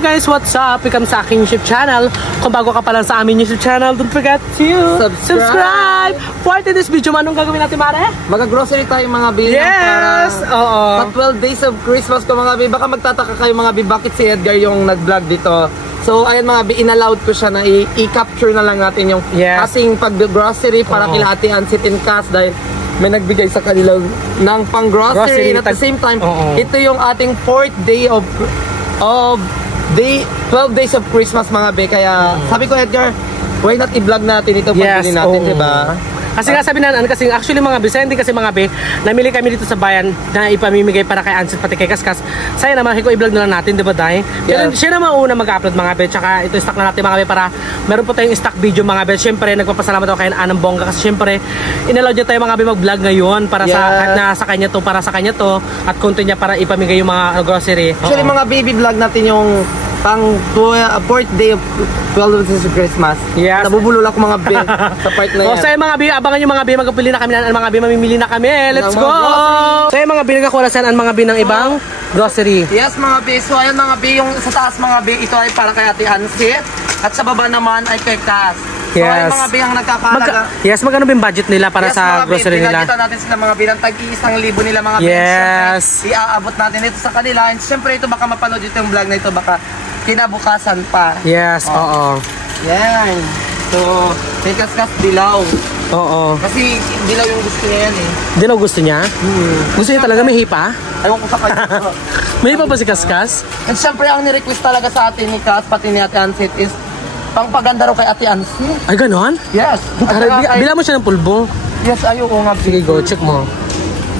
Hi guys, what's up? Welcome sa aking YouTube channel. Kung bago ka pa lang sa aming YouTube channel, don't forget to subscribe. For today's video, anong gagawin natin, Mare? Mag-grocery tayo mga bi. Yes! Oo. Sa 12 days of Christmas ko mga bi. Baka magtataka kayo mga bi, bakit si Edgar yung nag-vlog dito. So ayun mga bi, inallowed ko siya na i-capture na lang natin yung ating pag-grocery para kila Ate Ansit in Cas dahil may nagbigay sa kanila ng pang-grocery. At the same time, ito yung ating 4th day of 12 days of Christmas mga be. Kaya sabi ko, Edgar, why not i-vlog natin ito pag bili natin, diba? Kasi nga sabi na, kasi actually mga be, hindi kasi mga be, namili kami dito sa bayan na ipamimigay para kay Ansit pati kay Kaskas. Saya naman, ko i-vlog na lang natin, diba Day? Pero siya naman una mag-upload mga be, tsaka ito stock na natin mga be para meron po tayong stock video mga be. Siyempre, nagpapasalamat ako kay Anang Bongga kasi siyempre, inallow niya tayo mga be mag-vlog ngayon para sa kanya to, para sa kanya to, at content niya para ipamigay yung mga grocery. Actually mga baby vlog natin yung pang 4th day of 12 days of Christmas. Yes. Nabubulol ako mga be sa part na yan. So mga be, abangan yung mga be, magpili na kami ng mga be, mamimili na kami. Let's go! So mga be, nagkakuha saan ang mga be ng ibang grocery. Yes mga be, so ayan mga be, yung sa taas mga be, ito ay para kay Ate Ansit at sa baba naman ay kay Cas. So ay mga be ang nagkakahalaga. Yes, magkano ba yung budget nila para sa grocery nila? Yes, natin sila mga be, ng tag-1,000 nila mga be. Yes. Iaabot natin ito sa kanila. And siyempre ito baka mapanood ito yung vlog na ito, baka kinabukasan pa. Yes, oo. Yan. So, kay Kaskas dilaw. Oo. Kasi dilaw yung gusto niya yan eh. Dilaw gusto niya? Gusto niya talaga may hipa? Ayaw ko sa kanya. May hipa ba si Kaskas? And syempre ang ni-request talaga sa atin ni Kas, pati ni Ate Ansit is pangpaganda raw kay Ate Ansit. Ay, ganon? Yes. Bila mo siya ng pulbo? Yes, ayaw ko nga. Sige, go. Check mo.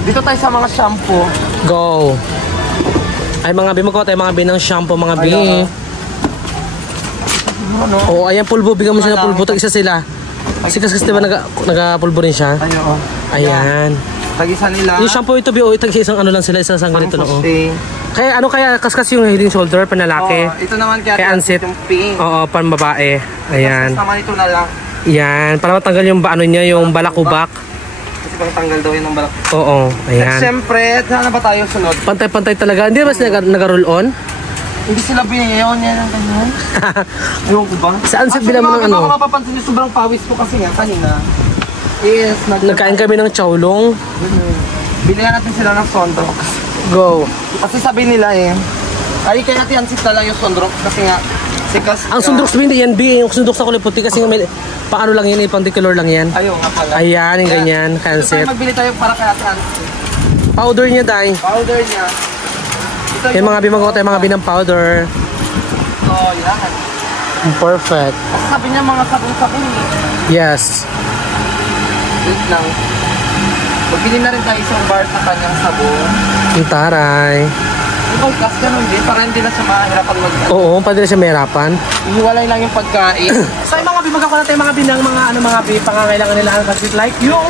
Dito tayo sa mga shampoo. Go. Ay mga bi, magkuha tayo mga bi ng shampoo mga bi. Oo, ayan pulbo, bigyan mo siya ng pulbo, tag-isa sila. Si Kaskas diba nagapulbo rin siya? Ayan. Tag-isa nila. Yung shampoo ito bi, tag-isang ano lang sila, isang ganito lang. Kaya ano kaya Kaskas yung head and shoulder, panlalaki? Ito naman kay Ansit yung pink. Oo, pan babae. Ayan. Kaskas naman ito na lang. Yan, para matanggal yung ano niya, yung balakubak. Kasi pang tanggal daw yun ng balak. Oo, ayan. At syempre, saan ba tayo sunod? Pantay-pantay talaga. Hindi ba sila nag-roll on? Hindi sila binayaw niya ng ganyan. Ewan ko ba? Saan sa bilang mo ng ano? Baka mapapansin niyo, sobrang pawis ko kasi nga kanina. Yes, nagkain kami ng chowlong. Bilihan natin sila ng sondrox. Go. Kasi sabi nila eh, ay kaya natin ansip na lang yung sondrox kasi nga ang sundrox ba hindi yan B? Yung sundrox na kulay puti kasi may paano lang yan, particular lang yan. Ayaw nga pala. Ayan, yung ganyan, Kansit. Magbili tayo para kay Ate Ansit. Powder niya, Day. Powder niya. Yung mga bimagawa tayo mga binang powder. Oh, yan. Perfect. Kasi sabi niya mga sabon-sabon eh. Yes. Wait lang. Magbili na rin tayo isang bar sa kanyang sabon. Yung taray. Ikaw, Kas, ganun din. Para hindi na siya mahirapan Oo, pwede na siya mahirapan. Ihiwalay lang yung pagkain. So yung mga bimagawa tayo mga binang mga ano mga pangangailangan nila kasi like yung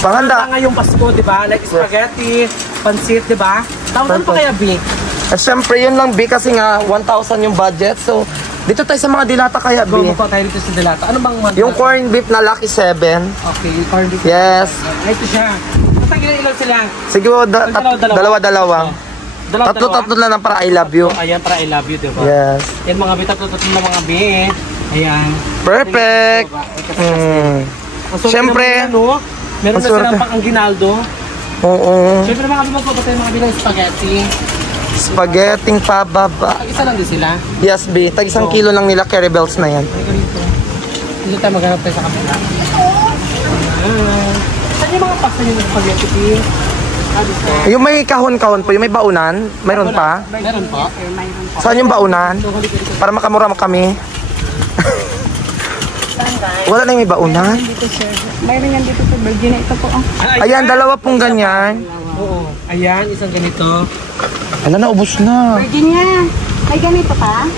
panganda ngayong Pasko, di ba? Like spaghetti, pansit, di ba? Tawag pa kaya B? Siyempre yun lang B kasi nga 1,000 yung budget. So dito tayo sa mga dilata kaya B. Go tayo dito sa dilata. Ano bang yung corned beef na Lucky 7. Okay, yung corned beef. Yes. Ito siya. Matagin ilan sila? Siguro dalawa-dalawa. Tatlo lang para I love you. Ayan, para I love you, diba? Yes. Yan mga B, tatlo na mga B. Ayan. Perfect. Siyempre. Meron na silang pang Ginaldo. Oo. Siyempre mga B, magpapatay mga B ng spaghetti. Spaghetti pababa. Isa lang din sila? Yes, B. Tag-1 kilo lang nila Carry Bells na yan. Dito tayo maghanap tayo sa kapila. Saan yung mga pasta nyo ng spaghetti, B? Yung may kahon-kahon po, yung may baunan, mayroon pa? Meron po. Saan yung baunan? Para makamura kami. Wala na yung may baunan? Mayroon yan dito sa Virginia. Ito po. Ayan, dalawa pong ganyan. Oo. Ayan, isang ganito. Ala, naubos na. Virginia, may ganito pa?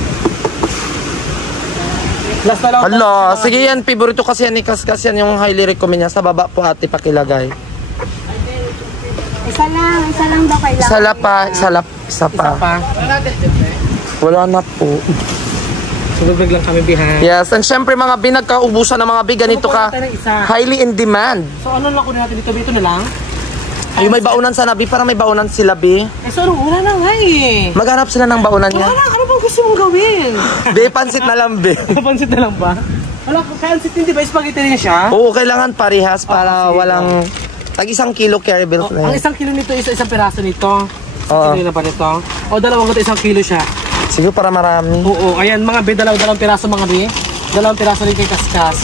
Last na lang. Hala, sige yan, favorito kasi yan ni Kaskas yan, yung highly recommend niya. Sa baba po ate, pakilagay. Isa lang daw kailangan. Isa pa. Wala na po. Subag lang kami bihan. Yes, and syempre mga binagkaubusan ng mga ganito ka. Highly in demand. So ano lang kunin natin dito? Ito na lang? Ay, may baunan sana, Bi. Para may baunan sila, Bi. So wala na nga eh. Maghanap sila ng baunan niya. Wala, ano bang gusto mong gawin? Be, pansit na lang, be. Pansit na lang ba? Wala ko, kaya pansit hindi ba? Spaghetti rin siya? Oo, kailangan parehas para walang... Tag 1 kilo carry bill na Ang yan. 1 kilo nito is isang piraso nito. Oo. Kilo na ba nito? O dalawang ito, 1 kilo siya. Siguro para marami. Oo, ayan mga be, dalawang piraso mga be. Dalawang piraso rin kay Kaskas.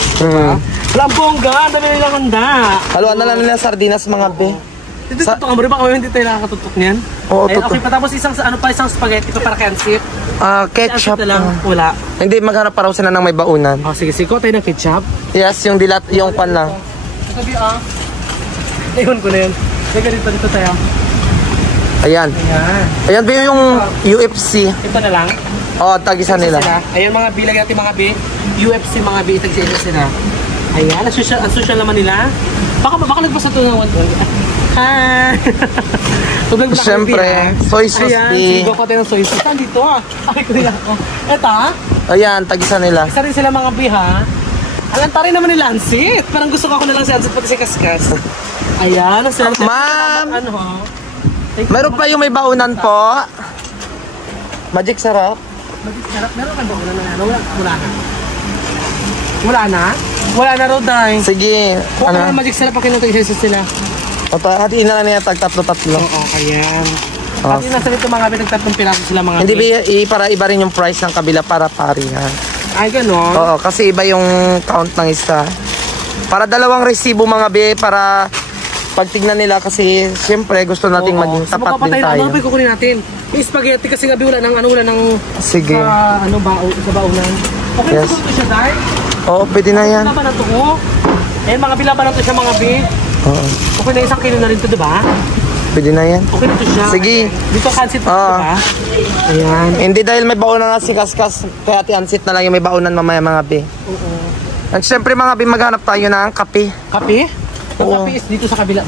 Wala ang bongga, ang dami nilang handa. Haluan na lang nila sardinas mga be. Dito tutok mo rin ba kami hindi tayo nakakatutok niyan? Oo, Ayan, tutok. okay pa tapos isang spaghetti pa para kansip. Ketchup. lang, wala. Hindi, maghanap pa raw sila ng may baunan. Oh, sige, siko tayo ng ketchup. Yes, yung dilat, yung pan lang. Sabi Iwan ko na yun. Teka dito tayo. Ayan. Ayan. Ayan ba yung UFC? Ito na lang. Oo, tag-isa nila. Ayan mga bilang natin mga B. UFC mga B, tag-isa sila. Ayan, ang social naman nila. Baka nagbasa ito ng 1. Hi! Siyempre, soy sauce ayan, B. sigo ko tayo ng soy sauce. Saan dito Ay, ko nila ako. Eto Ayan, tag-isa nila. Isa rin sila mga B ha. Alanta rin naman ni Lansit. Parang gusto ko ako na lang si Lansit pati si Kaskas. Ayan, ang sarap. Ma'am! Ano ho? Meron pa yung may baunan po. Magic sarap. Sarap. Meron ka ba? Wala na. Wala na? Wala na raw, Day. Sige. Kung ano Ano? magic sarap pa kinutong isa sila. Hatiin na lang niya tag tatlo-tatlo. Oo, ayan. Oh. At nasa dito mga binagtatong piraso sila mga Hindi ba para iba rin yung price ng kabila para parihan. Ay, gano'n. Oo, kasi iba yung count ng isa. Para dalawang resibo mga be, para pagtignan nila kasi siyempre gusto nating maging tapat din tayo. Ano ba kukunin natin? Yung spaghetti kasi gabi wala nang Sige. sa baunan. Okay, Yes. siguro ito siya, Day. Oo, pwede na yan. Bilaban na ito ko. Mga bilaban na ito siya mga be. Oo, Okay na 1 kilo na rin ito, diba? pwede na yan. Okay na ito siya. Sige. Dito kansit ito, Oo. diba? Ayan. Hindi dahil may baunan na si Kaskas, kaya Ansit na lang yung may baunan mamaya mga be. Oo. At syempre mga be, maghanap tayo ng kape. Kape? Ang Oo. kape is dito sa kabila.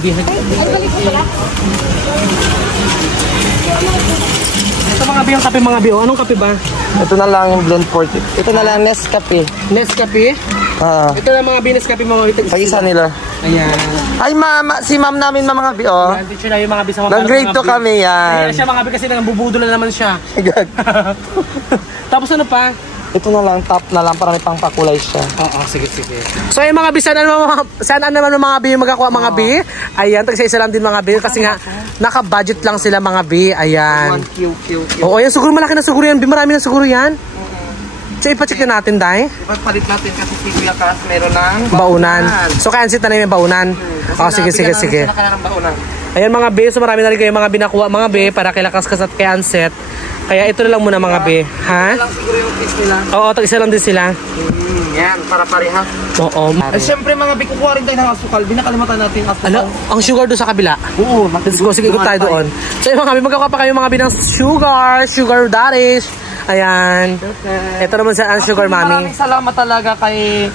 Ito mga biyang kape mga biyo. Anong kape ba? Ito na lang yung blend 40. Ito na lang Nescafe. Nescafe? Ito na mga Nescafe mga witag. Pag-isa nila. Ayan. Ay mama, si ma'am namin mga be, oh. Ayan, teacher na yung mga bisama. Nag-grade 2 kami Ayan yan. siya mga bi kasi nambubudol na naman siya. Tapos ano pa? Ito na lang, top na lang para may pangpakulay siya. Oo, sige. So yung mga bi, sana naman mga bi yung magakuha mga bi. Ayan, tag-isa lang din mga bi kasi nga naka-budget lang sila mga bi. Ayan. Oo, yan siguro malaki na siguro yan. Bi, marami na siguro yan. So ipacheck na natin, Day. Ipagpalit natin kasi si Kuya Kas meron ng Baunan. So Kansit na yung baunan. Oh, sige. Ayan mga be, so marami na rin kayo mga binakuha mga be para kay Kaskas at kay Anset. Kaya ito na lang muna mga be, ha? lang siguro yung piece nila. Oo, tag-isa lang din sila. Yan, para parehas. Oo. At syempre mga be, kukuha rin tayo ng asukal. Binakalimutan natin yung asukal. Ano? Ang sugar doon sa kabila. Oo, Let's go, sige, ikot tayo doon. So yung mga be, magkakuha pa kayo mga be ng sugar daddies. Ayan. Ito naman sa sugar mami. Maraming salamat talaga kay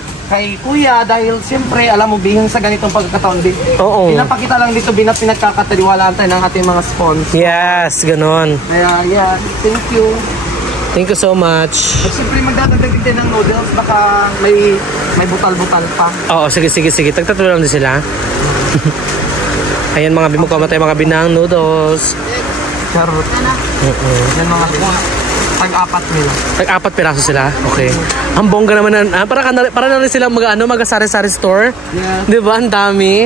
Kuya dahil siyempre alam mo bihing sa ganitong pagkakataon din. Oo. Pinapakita lang dito pinagkakataliwalaan tayo ng ating mga sponsors. Yes, ganun. Kaya yeah, thank you. Thank you so much. At siyempre magdadagdag din ng noodles baka may butal-butal pa. Oo, sige. Tagtatlo lang din sila. Ayan mga be, magkakuha tayo mga be ng noodles. Charot. Yan mga bunga. Tag-apat nila. Tag-4 piraso sila. Okay. Ang bongga naman na, para na rin sila mag-sari-sari store. Yeah. Di ba? Ang dami.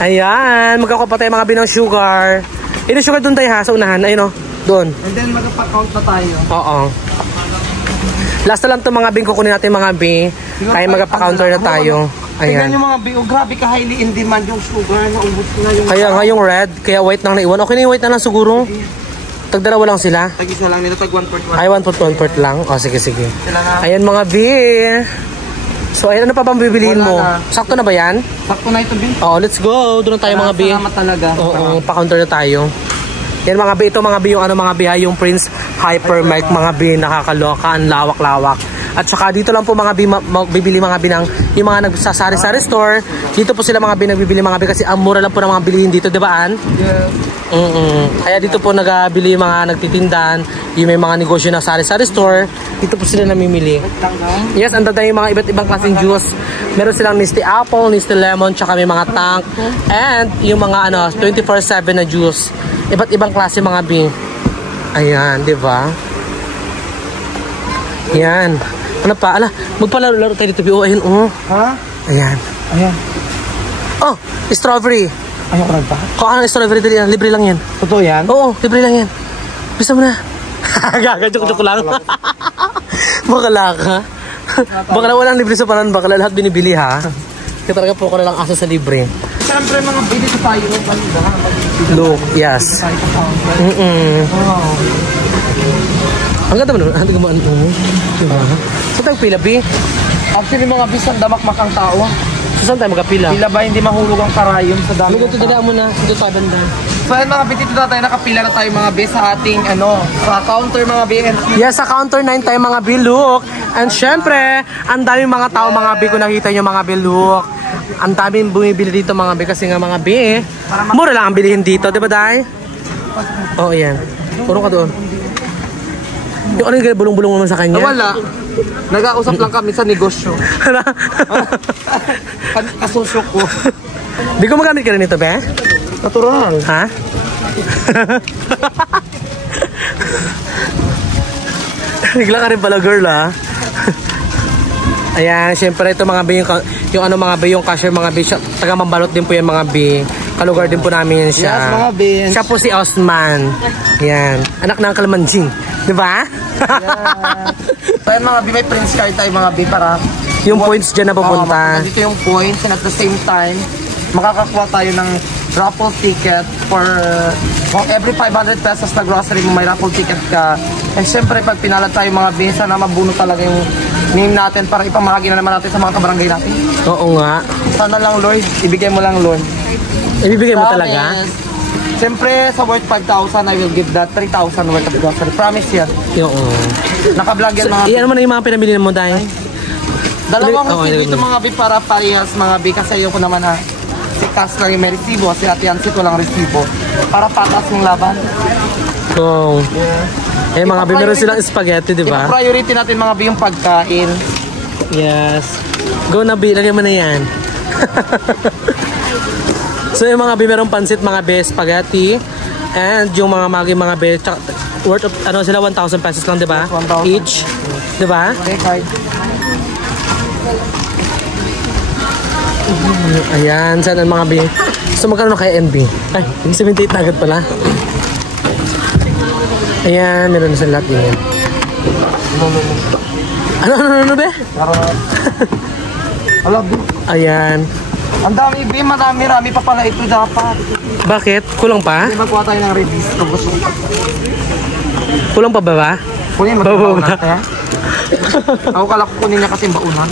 Ayan. Magkakuha pa tayo mga binang sugar. Ito sugar doon tayo ha, sa unahan. Ayun o. Doon. And then magpa-count na tayo. Oo. Last na lang itong mga bing kukunin natin mga bing. Kaya magpa-counter na tayo. Tingnan Ayan. yung mga bigo. Grabe ka highly in demand yung sugar. Naubos na yung... Kaya nga yung red, kaya white nang naiwan. Okay na yung white na lang siguro. Tagdalawa lang sila. Tag-isa lang nila. Tag-1/4. Ay, 1/4 lang. O, sige. Sila na. Ayan mga B. So, ayan, ano pa bang bibiliin mo? Wala na. Sakto na ba yan? Sakto na ito, Bin. Oo, let's go. Doon na tayo mga B. Salamat talaga. Oo, pa-counter na tayo. Yan mga B. Ito mga B, yung ano mga B, yung Prince Hypermike mga B. Nakakaloka, ang lawak-lawak. At saka dito lang po mga B, bibili mga B ng yung mga nagsasari-sari store. Dito po sila mga B nagbibili mga B kasi ang mura lang po ng mga bilihin dito, di ba, Ann? Yeah. Kaya dito po nagabili yung mga nagtitindan, yung may mga negosyo na sari-sari store, dito po sila namimili. Yes, andun tayo yung mga iba't ibang klaseng juice. Meron silang Misty Apple, Misty Lemon, tsaka may mga tank, and yung mga 24/7 na juice. Iba't ibang klase mga B. Ayan, di ba? Yan. Ano pa? Ala, magpalaro tayo dito. Oh, ayun, oh. Ha? Ayan. Ayan. Oh, strawberry. Ayaw ko ba? Kung ano strawberry dali yan, libre lang yan. Totoo yan? Oo, libre lang yan. Bisa mo na. Gaga-joke lang. Bakala ka. Bakala walang libre sa panan, bakala lahat binibili ha. Kaya talaga po ko na lang asa sa libre. Siyempre mga bili sa tayo. Look, yes. Ang ganda mo naman. Hindi ko mo ano. Diba? Saan tayo pila, B? Actually mga bisang damakmakang tao. Saan tayo magkapila? Pila ba hindi mahulog ang karayon sa dami? Lugo ito dala mo na. Ito sa banda. So ayun mga bitito na tayo, nakapila na tayo mga bis sa ating sa counter mga bis. Yes, sa counter 9 tayo mga B, look. And syempre, ang daming mga tao mga B kung nakita nyo mga B, look. Ang daming bumibili dito mga B kasi nga mga B mura lang ang bilihin dito, di ba Day? Oo, yan. Puro ka doon. Yung ano yung bulong-bulong naman sa kanya? Wala. Nag-ausap lang kami sa negosyo. Kasosyo ko. Di ko magamit ka rin ito, be? Natural. Ha? Bigla ka rin pala, girl, ha? Ayan, syempre ito mga B, yung ano mga B, yung cashier mga B, taga Mambalot din po yan mga B. Kalugar din po namin yan siya. Yes, mga B. Siya po si Osman. Yan. Anak ng Kalmanjing. Di ba? Yes. So yan mga B, may Prince card tayo mga B para yung points dyan na pupunta. Dito yung points and at the same time, makakakuha tayo ng raffle ticket for every 500 pesos na grocery mo may raffle ticket ka. And syempre pag pinalad tayo mga B, sana mabuno talaga yung name natin para ipamahagi na naman natin sa mga kabarangay natin. Oo nga. Sana lang Lord, ibigay mo lang Lord. Ibibigay mo talaga? Siyempre, sa worth 5,000, I will give that 3,000 worth of grocery. Promise yan. Oo. Naka-vlog yan mga B. Iyan mo na yung mga pinabili mo dahil? Dalawang dito mga B para parehas mga B kasi ayoko naman ha. Si Cass lang yung may resibo, si Ate Yancy ko lang resibo. Para patas yung laban. Oo. Eh mga B, meron silang spaghetti, di ba? Priority natin mga B yung pagkain. Yes. Go na B, lagyan mo na yan. So yung mga B, meron pansit mga B, spaghetti. And yung mga magi mga B, worth of, ano sila, 1,000 pesos lang, di ba? 1,000. Each. Di ba? Okay, card. Ayan, saan ang mga B? So magkano na kay MB? Ay, 78 na agad pala. Ayan, meron na sa lahat yan. Ano, be? Alam B. Ayan. Ang dami B, marami pa pala ito dapat. Bakit? Kulang pa? Hindi magkuha tayo ng release kung gusto ko. Kulang pa ba? Kunin mo ba? Ako kala ko kunin niya kasi baunan.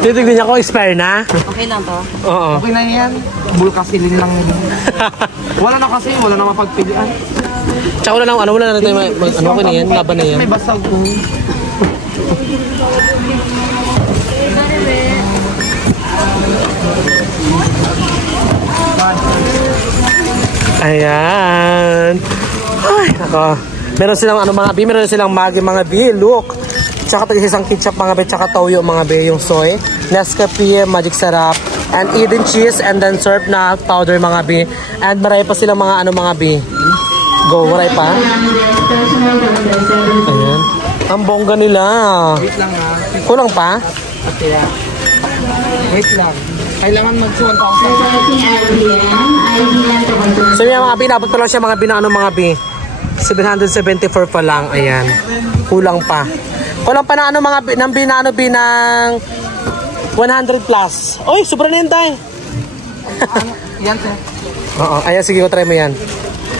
Titignan niya kung expire na. Okay lang to? Oo. Okay na yan. Bulkasilin lang yun. Wala na kasi, wala na mapagpilian. Tsaka wala na tayo, ano ko na yan, laban na yan. May basag ko. Ayan. Ay, ako. Meron silang ano mga B, meron silang magi mga B, look. Tsaka isang ketchup mga B, tsaka toyo mga B, yung soy. Nescafe, Magic Sarap, and Eden cheese, and then syrup na powder mga B. And marami pa silang mga ano mga B. Go, marami pa. Ayan. Ang bongga nila. Wait lang ha. Kulang pa? Okay. Wait lang. Kailangan mag-1,000. So yung mga B, dapat pa lang siya mga B na ano mga B. 774 pa lang, ayan. Kulang pa. Kulang pa na ano mga B, ng B na ano B ng 100 plus. Oy, sobra na yan tayo. Yan sir. Oo, ayan, sige ko try mo yan.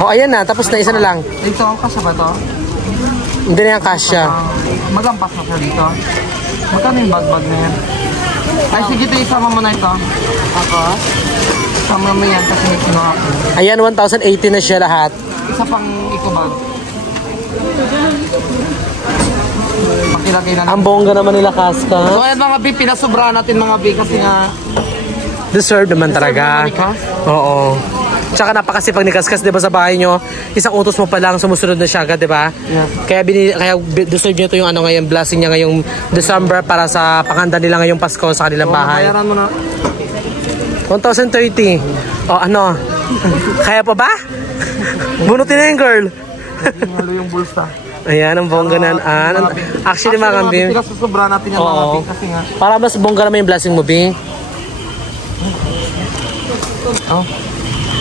Oh, ayan na, tapos na isa na lang. Dito ang kasya ba to? Hindi na yung kasya. Magampas na siya dito. Magkano yung bag na yan? Ay sige ito, isama mo na ito. Tapos, isama mo yan kasi may kinuha ko. Ayan, 1,080 na siya lahat. Isa pang ikubag. Pakilagay na lang. Ang bongga naman nila, Kaska. So ayan mga B, pinasubrahan natin mga B kasi nga Deserve naman talaga. Oo. Tsaka napakasipag ni Kaskas, 'di ba, sa bahay nyo? Isang utos mo pa lang sumusunod na siya agad, 'di ba? Yeah. Kaya deserve niyo 'to yung ano ngayon, blessing niya ngayong December para sa panghanda nila ngayong Pasko sa kanilang bahay. Bayaran mo na. 1,030. O ano? Kaya pa ba? Bunutin na yung girl. Halo yung bulsa. Ayan, ang bongga na. Actually, mga Bi. Kasi susubra natin yan mga Bi. Kasi nga. Para mas bongga naman yung blessing mo, Bi. Oh.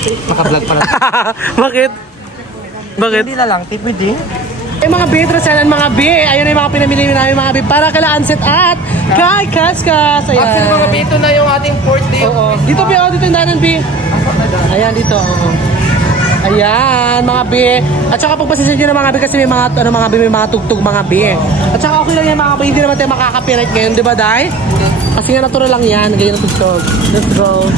Naka-vlog pala. Bakit? Bakit? Hindi na lang, pwede. Ay mga Bi, trasalan mga Bi. Ayan yung mga pinamili namin mga Bi. Para kala Anset at kay Kaskas. Ayan. Actually mga Bi, ito na yung ating 4th day. Dito Bi, dito yung danan Bi. Ayan, dito. Ayan, mga Bi. At saka pagpasisyon nyo na mga Bi kasi may mga, mga Bi, may mga tugtog mga Bi. At saka okay lang yan mga Bi, hindi naman tayo makaka-copyright ngayon, di ba, Day? Kasi nga natural lang yan, ganyan ang tugtog. Let's go.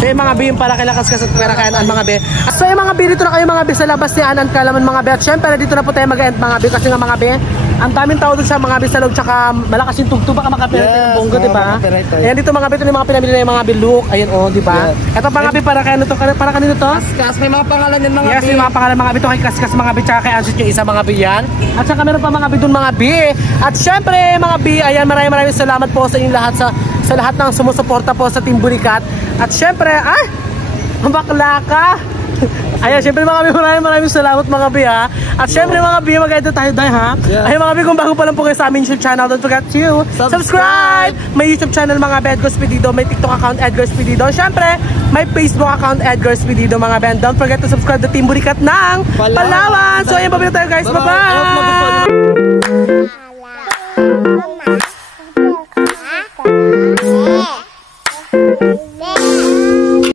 So yung mga Bi, yung para kilakas-kas at pera-kayaan mga Bi. So yung mga Bi, dito na kayo mga Bi sa labas ni Anan Kalaman mga Bi. At syempre, dito na po tayo mag-end mga Bi. Kasi nga mga Bi, ang daming tao doon sa mga Bi sa loob. Tsaka malakas yung tugtog, baka makapirate yung bonggo, di ba? Ayan dito mga Bi, ito yung mga pinamili na yung mga Bi look. Ayan o, di ba? Ito mga Bi, para kanino to? Para kanino to? Kaskas, may mga pangalan yan mga Bi. Yes, may mga pangalan mga Bi. Ito kay Kaskas mga Bi. Tsaka kay Ansit yung isa mga Bi yan. At saka meron pa mga Bi doon mga Bi. At syempre mga Bi, ayan maraming salamat po sa inyong lahat sa lahat ng sumusuporta po sa Team Burikat. At syempre, bakla ka! Ayan, syempre mga Bi, maraming salamat mga Bi ha. At syempre mga Bi, mag-edit tayo dahil ha. Ayan mga Bi, kung bago pa lang po kayo sa aming YouTube channel, don't forget to subscribe! May YouTube channel mga Bi, Edgar Spedido. May TikTok account, Edgar Spedido. Syempre, may Facebook account, Edgar Spedido mga Ben. Don't forget to subscribe to Team Burikat ng Palawan! So ayan, babila tayo guys, bye-bye!